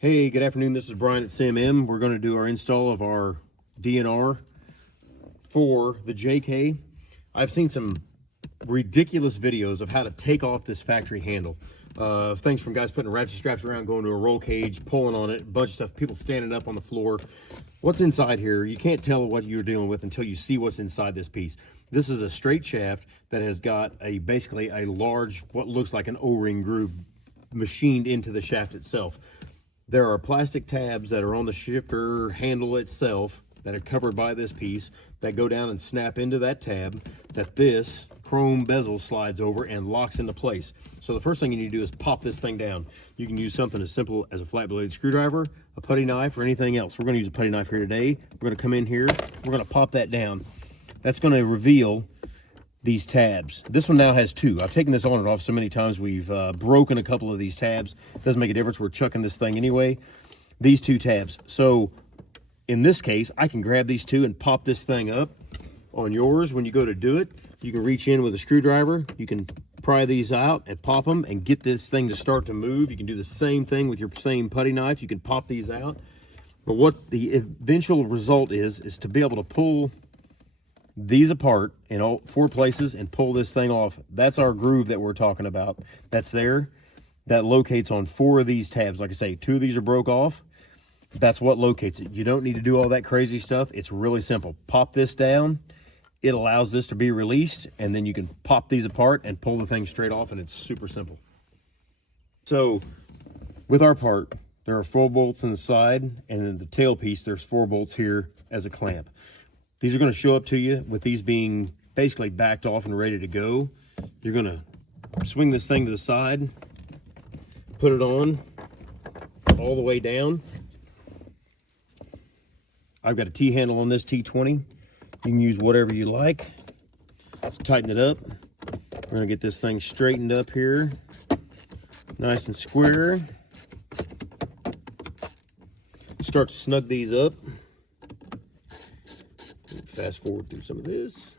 Hey, good afternoon. This is Brian at CMM. We're going to do our install of our DNR for the JK. I've seen some ridiculous videos of how to take off this factory handle. Things from guys putting ratchet straps around, going to a roll cage, pulling on it, a bunch of stuff, people standing up on the floor. What's inside here, you can't tell what you're dealing with until you see what's inside this piece. This is a straight shaft that has got basically a large, what looks like an O-ring groove machined into the shaft itself. There are plastic tabs that are on the shifter handle itself that are covered by this piece that go down and snap into that tab that this chrome bezel slides over and locks into place. So the first thing you need to do is pop this thing down. You can use something as simple as a flat blade screwdriver, a putty knife, or anything else. We're going to use a putty knife here today. We're going to come in here, we're going to pop that down. That's going to reveal these tabs. This one now has two. I've taken this on and off so many times. We've broken a couple of these tabs. Doesn't make a difference. We're chucking this thing anyway. These two tabs. So in this case, I can grab these two and pop this thing up. On yours, when you go to do it, you can reach in with a screwdriver. You can pry these out and pop them and get this thing to start to move. You can do the same thing with your same putty knife. You can pop these out. But what the eventual result is to be able to pull these apart in all four places and pull this thing off. That's our groove that we're talking about. That's there. That locates on four of these tabs. Like I say, two of these are broke off. That's what locates it. You don't need to do all that crazy stuff. It's really simple. Pop this down. It allows this to be released, and then you can pop these apart and pull the thing straight off, and it's super simple. So with our part, there are 4 bolts in the side, and then the tail piece, there's 4 bolts here as a clamp. These are going to show up to you with these being basically backed off and ready to go. You're going to swing this thing to the side, put it on all the way down. I've got a T-handle on this T20. You can use whatever you like. Let's tighten it up. We're going to get this thing straightened up here, nice and square. Start to snug these up. Fast forward through some of this.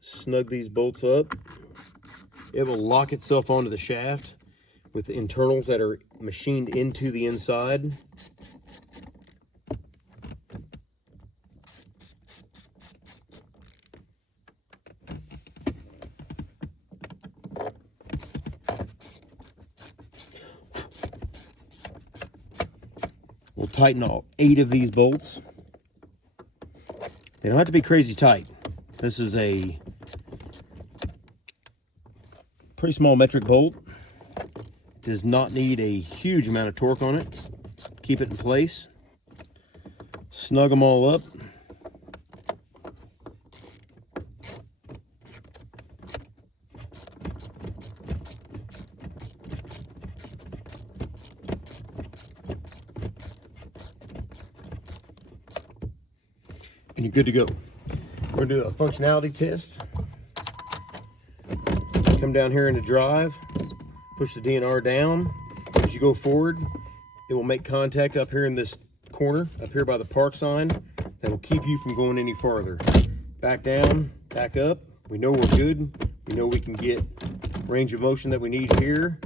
Snug these bolts up. It will lock itself onto the shaft with the internals that are machined into the inside. We'll tighten all 8 of these bolts. They don't have to be crazy tight. This is a pretty small metric bolt. Does not need a huge amount of torque on it. Keep it in place. Snug them all up. And you're good to go. We're gonna do a functionality test. Come down here into drive, push the DNR down. As you go forward, it will make contact up here in this corner, up here by the park sign, that will keep you from going any farther. Back down, back up. We know we're good. We know we can get range of motion that we need here.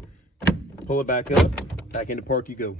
Pull it back up, back into park you go.